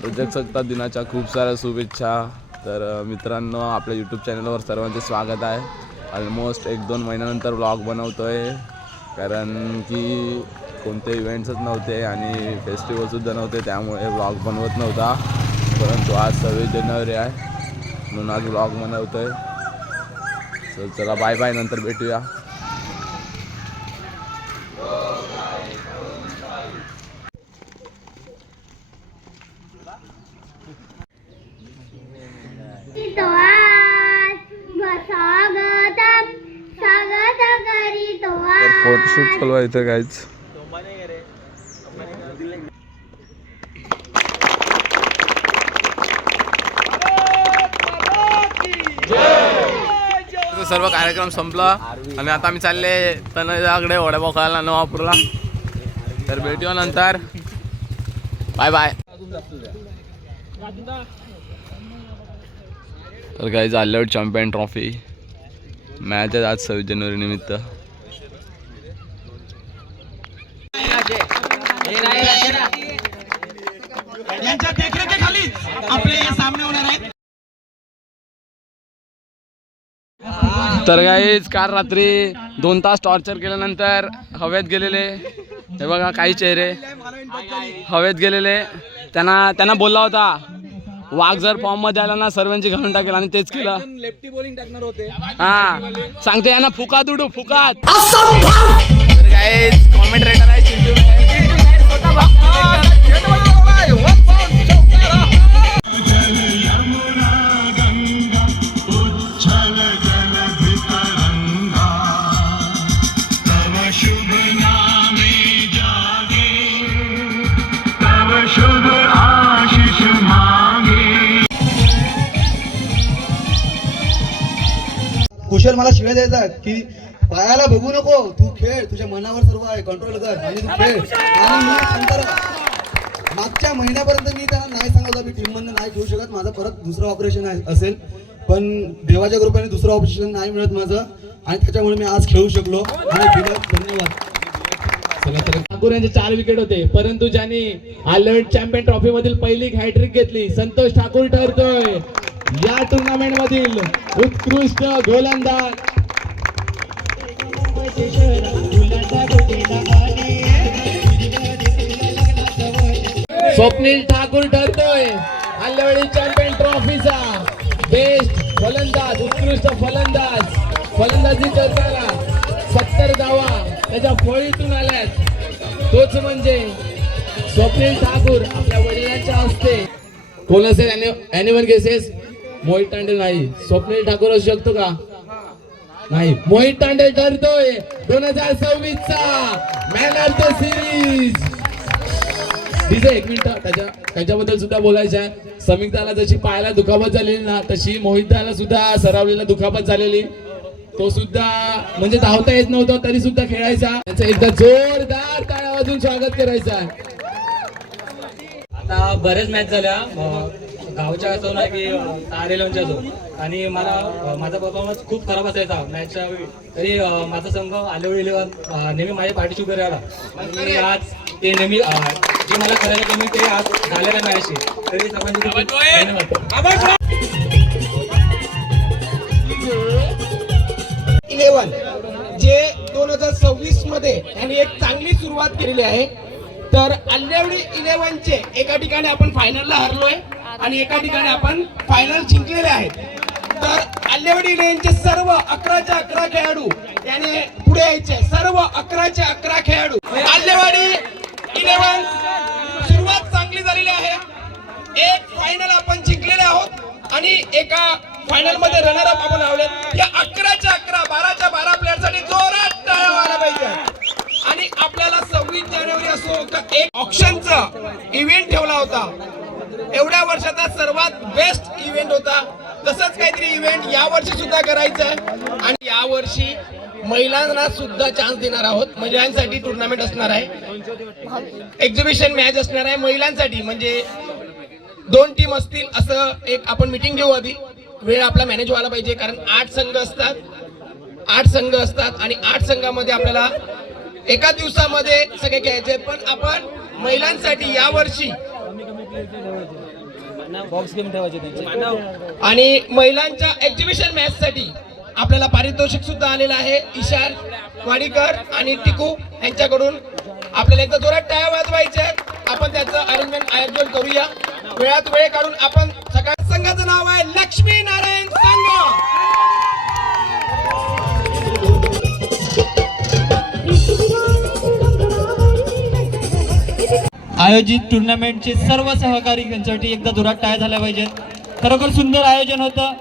प्रजासत्ताक दिनाच्या खूप साऱ्या शुभेच्छा। तर मित्रांनो, आपल्या यूट्यूब चॅनलवर सर्वांचे स्वागत आहे। ऑलमोस्ट 1-2 महिन्यानंतर व्लॉग बनवतोय, कारण की कोणते इव्हेंट्सच नव्हते आणि फेस्टिवलसुद्धा नव्हते, त्यामुळे व्लॉग बनवत नव्हता। परंतु आज 26 जानेवारी आहे, म्हणून आज व्लॉग बनवतोय। तर चला बाय बाय, नंतर भेटूया। फोटोशूट चालू आहे इथे गाईज। सर्व कार्यक्रम संपला आणि आता आम्ही चालले तनजाकडे वडापाव खायला नवापूरला। तर भेटूया नंतर, बाय बाय। तर गाईज, आल्यावर चॅम्पियन ट्रॉफी मॅच आहे आज 26 जानेवारी निमित्त। यांच्या देखरेखीखाली आपले हे सामने होणार आहेत। तर गाईज, काल रात्री 2 तास टॉर्चर केल्यानंतर हवेत गेलेले, हे बघा काही चेहरे हवेत गेलेले। त्यांना बोलला होता वाघ जर फॉर्म मध्ये आला ना सर्वांची घालून टाकेल, आणि तेच केलं। लेफ्टी बॉलिंग टाकणार होते। हा, सांगते यांना फुकात उडू फुकात। तर गाईज, कॉमेंटेटर आहे चिंटू। कुशल मला शिवाय द्यायचा की पायाला बघू नको, तू खेळ, तुझ्या मनावर सर्व आहे, कंट्रोल कर आणि तू खेळ। आणि मी नंतर मागच्या महिन्यापर्यंत मी त्यांना नाही सांगत होता मी टीम मधून नाही खेळू शकत, माझं परत दुसरं ऑपरेशन असेल, पण देवाच्या कृपेने दुसरं ऑपरेशन नाही मिळत माझं, आणि त्याच्यामुळे मी आज खेळू शकलो आणि धन्यवाद। ठाकूर यांचे 4 विकेट होते, परंतु ज्यांनी आल्हाट चॅम्पियन ट्रॉफी मधील पहिली हॅट्रिक घेतली संतोष ठाकूर ठरतोय या टुर्नामेंट मधील उत्कृष्ट गोलंदाज। स्वप्नील ठाकूर ठरतोय आल्हाट चॅम्पियन ट्रॉफीचा बेस्ट फलंदाज, उत्कृष्ट फलंदाज। फलंदाजी करताना 70 धावा त्याच्या फळीतून आल्यात, तोच म्हणजे स्वप्नील ठाकूर। आपल्या वडिलांच्या हस्ते कोण असेल एनिवन गेसेस? मोहित तांडेल नाही, स्वप्नील ठाकूर असू शकतो का? नाही, मोहित तांडेल ठरतोय 2026 चा मॅन ऑफ द सिरीज। तिथे 1 मिनिट त्याच्याबद्दल सुद्धा बोलायचं आहे। समीकताला जशी पायाला दुखापत झालेली ना, तशी मोहितला सुद्धा सरावलेला दुखापत झालेली, तो सुद्धा म्हणजे धावता येत नव्हता तरी सुद्धा खेळायचा। त्याचं एकदा जोरदार टाळ्या वाजून स्वागत करायचं। आता बरेच मॅच झाल्या, गावच्या असो ना की तारेलच्या असो, आणि माझा परफॉर्मन्स खूप खराब असायचा मॅचच्या वेळी, तरी माझा संघ आल्यावर नेहमी माझ्या पाठीशी उभे राहिला, आणि आज ते नेहमी जे मला करायला कमी ते आज झालेल्या मॅचशी, तरी सर्वांचे धन्यवाद। 11 जे 2026 मध्ये त्यांनी एक चांगली सुरुवात केलेली आहे। तर आल्हावडी 11चे एका ठिकाणी आपण फायनलला हरलोय आणि एका ठिकाणी आपण फायनल जिंकलेले आहेत। तर आल्हावडी 11चे सर्व 11च्या 11 खेळाडू त्याने पुढे यायचे, सर्व 11च्या 11 खेळाडू। आल्हावडी 11 सुरुवात चांगली झालेली आहे, एक फायनल आपण जिंकलेले आहोत आणि एका फायनल मध्ये रनर अप आपण लावले। या 11च्या 11 12च्या 12 प्लेयर साठी जोरात टाळ्या वाजल्या पाहिजे। आणि आपल्याला 26 जानेवारी असो का एक ऑक्शनचा इव्हेंट ठेवला होता, एवढ्या वर्षाचा सर्वात बेस्ट इव्हेंट होता, तसंच काहीतरी इव्हेंट या वर्षी सुद्धा करायचं आहे। आणि या वर्षी महिलांना सुद्धा चान्स देणार आहोत, महिलांसाठी टुर्नामेंट असणार आहे, एक्झिबिशन मॅच असणार आहे महिलांसाठी, म्हणजे 2 टीम असतील असं एक आपण मीटिंग घेऊ। आधी वेळ आपला मॅनेज व्हायला पाहिजे, कारण 8 संघ असतात आणि 8 संघामध्ये आपल्याला एका दिवसामध्ये सगळे खेळायचे। पण आपण महिलांसाठी यावर्षी बॉक्स गेम ठेवायचे त्यांचे. आणि महिलांच्या एक्झिबिशन मॅच साठी आपल्याला पारितोषिक सुद्धा आलेलं आहे. ईशान वाडीकर आणि टिकू यांच्याकडून आपल्याला एकदा जोरात टाळ्या वाजवायच्या आहेत. आपण त्याचं आयोजन करूया. वेळात वेळ काढून आपण सकाळ संघाचं नाव आहे लक्ष्मी नारायण संघ. आयोजित टुर्नामेंटचे सर्व सहकारी यांच्यासाठी एकदा जोरात टाळ्या झाल्या पाहिजेत. खरोखर सुंदर आयोजन होतं.